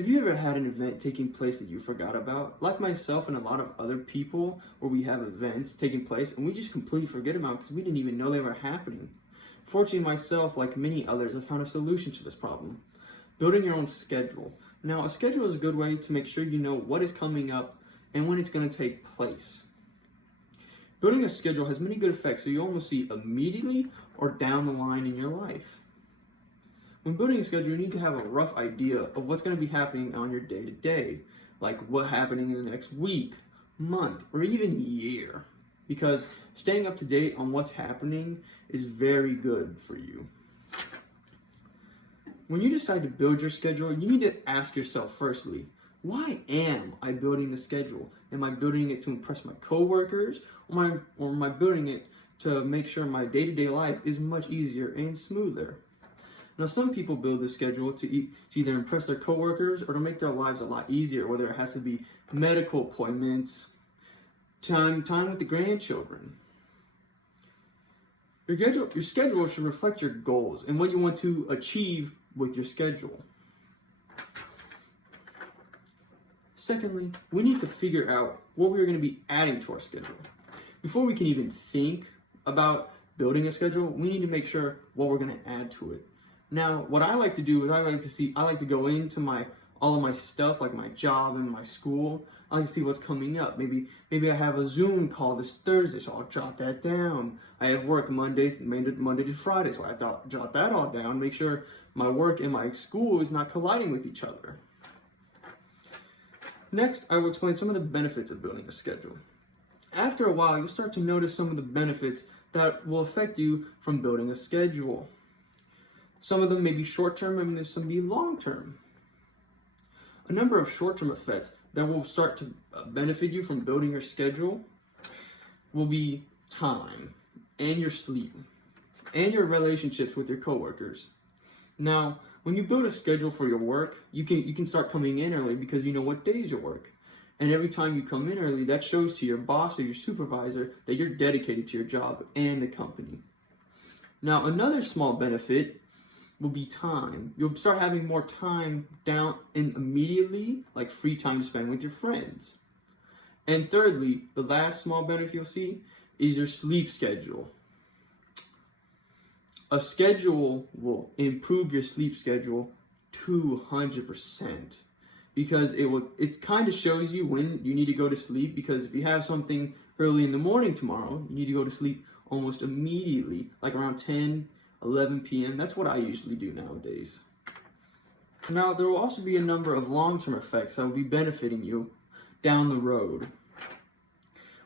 Have you ever had an event taking place that you forgot about? Like myself and a lot of other people, where we have events taking place and we just completely forget about because we didn't even know they were happening. Fortunately, myself, like many others, have found a solution to this problem. Building your own schedule. Now, a schedule is a good way to make sure you know what is coming up and when it's going to take place. Building a schedule has many good effects, so you almost see immediately or down the line in your life. When building a schedule, you need to have a rough idea of what's going to be happening on your day-to-day, like what's happening in the next week, month, or even year, because staying up to date on what's happening is very good for you. When you decide to build your schedule, you need to ask yourself firstly, why am I building the schedule? Am I building it to impress my coworkers, or am I building it to make sure my day-to-day life is much easier and smoother? Now, some people build the schedule to either impress their coworkers or to make their lives a lot easier, whether it has to be medical appointments, time with the grandchildren. Your schedule should reflect your goals and what you want to achieve with your schedule. Secondly, we need to figure out what we're going to be adding to our schedule. Before we can even think about building a schedule, we need to make sure what we're going to add to it. Now, what I like to do is I like to go into all of my stuff, like my job and my school. I like to see what's coming up. Maybe I have a Zoom call this Thursday, so I'll jot that down. I have work Monday to Friday, so I jot that all down. Make sure my work and my school is not colliding with each other. Next, I will explain some of the benefits of building a schedule. After a while, you'll start to notice some of the benefits that will affect you from building a schedule. Some of them may be short-term and some may be long-term. A number of short-term effects that will start to benefit you from building your schedule will be time and your sleep and your relationships with your coworkers. Now, when you build a schedule for your work, you can start coming in early because you know what days you work. And every time you come in early, that shows to your boss or your supervisor that you're dedicated to your job and the company. Now, another small benefit will be time. You'll start having more time down and immediately, like free time to spend with your friends. And thirdly, the last small benefit you'll see is your sleep schedule. A schedule will improve your sleep schedule 200% because it kind of shows you when you need to go to sleep, because if you have something early in the morning tomorrow, you need to go to sleep almost immediately, like around 11 p.m. That's what I usually do nowadays. Now, there will also be a number of long-term effects that will be benefiting you down the road.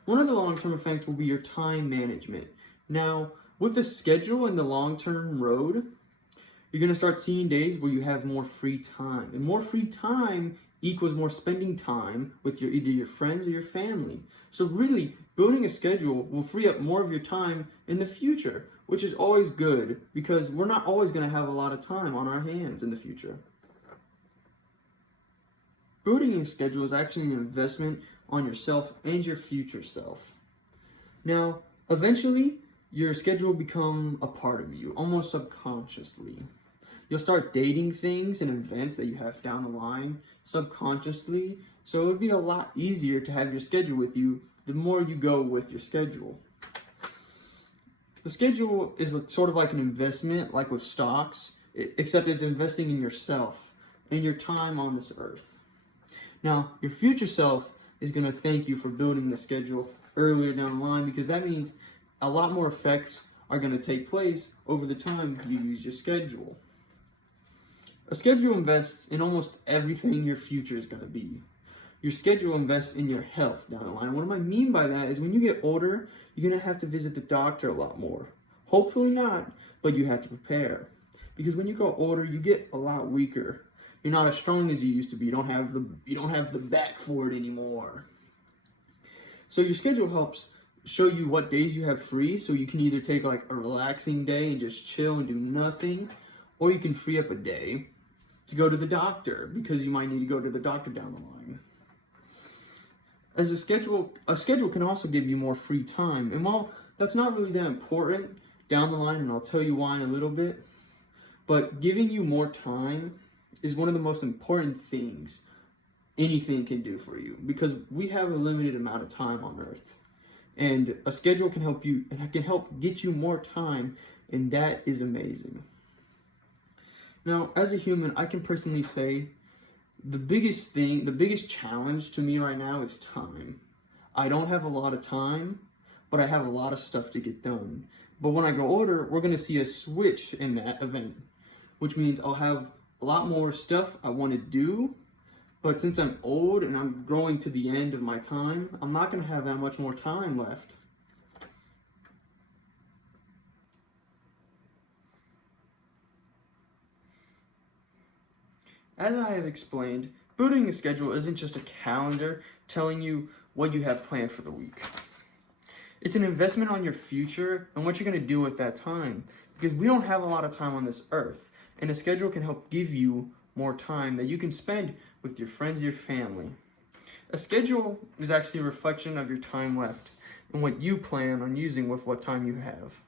One of the long-term effects will be your time management. Now, with the schedule and the long-term road, you're going to start seeing days where you have more free time. And more free time equals more spending time with either your friends or your family. So really, building a schedule will free up more of your time in the future, which is always good because we're not always going to have a lot of time on our hands in the future. Building a schedule is actually an investment on yourself and your future self. Now, eventually, your schedule will become a part of you, almost subconsciously. You'll start dating things and events that you have down the line subconsciously, so it would be a lot easier to have your schedule with you the more you go with your schedule. The schedule is sort of like an investment, like with stocks, except it's investing in yourself and your time on this earth. Now, your future self is going to thank you for building the schedule earlier down the line, because that means a lot more effects are going to take place over the time you use your schedule. A schedule invests in almost everything your future is going to be. Your schedule invests in your health down the line. What I mean by that is when you get older, you're going to have to visit the doctor a lot more. Hopefully not, but you have to prepare. Because when you grow older, you get a lot weaker. You're not as strong as you used to be. You don't have the back for it anymore. So your schedule helps show you what days you have free, so you can either take like a relaxing day and just chill and do nothing, or you can free up a day to go to the doctor because you might need to go to the doctor down the line. As a schedule can also give you more free time. And while that's not really that important down the line, and I'll tell you why in a little bit, but giving you more time is one of the most important things anything can do for you, because we have a limited amount of time on earth, and a schedule can help you, and it can help get you more time, and that is amazing. Now, as a human, I can personally say the biggest challenge to me right now is time. I don't have a lot of time, but I have a lot of stuff to get done. But when I grow older, we're going to see a switch in that event, which means I'll have a lot more stuff I want to do. But since I'm old and I'm growing to the end of my time, I'm not going to have that much more time left. As I have explained, building a schedule isn't just a calendar telling you what you have planned for the week. It's an investment on your future and what you're going to do with that time, because we don't have a lot of time on this earth, and a schedule can help give you more time that you can spend with your friends, your family. A schedule is actually a reflection of your time left and what you plan on using with what time you have.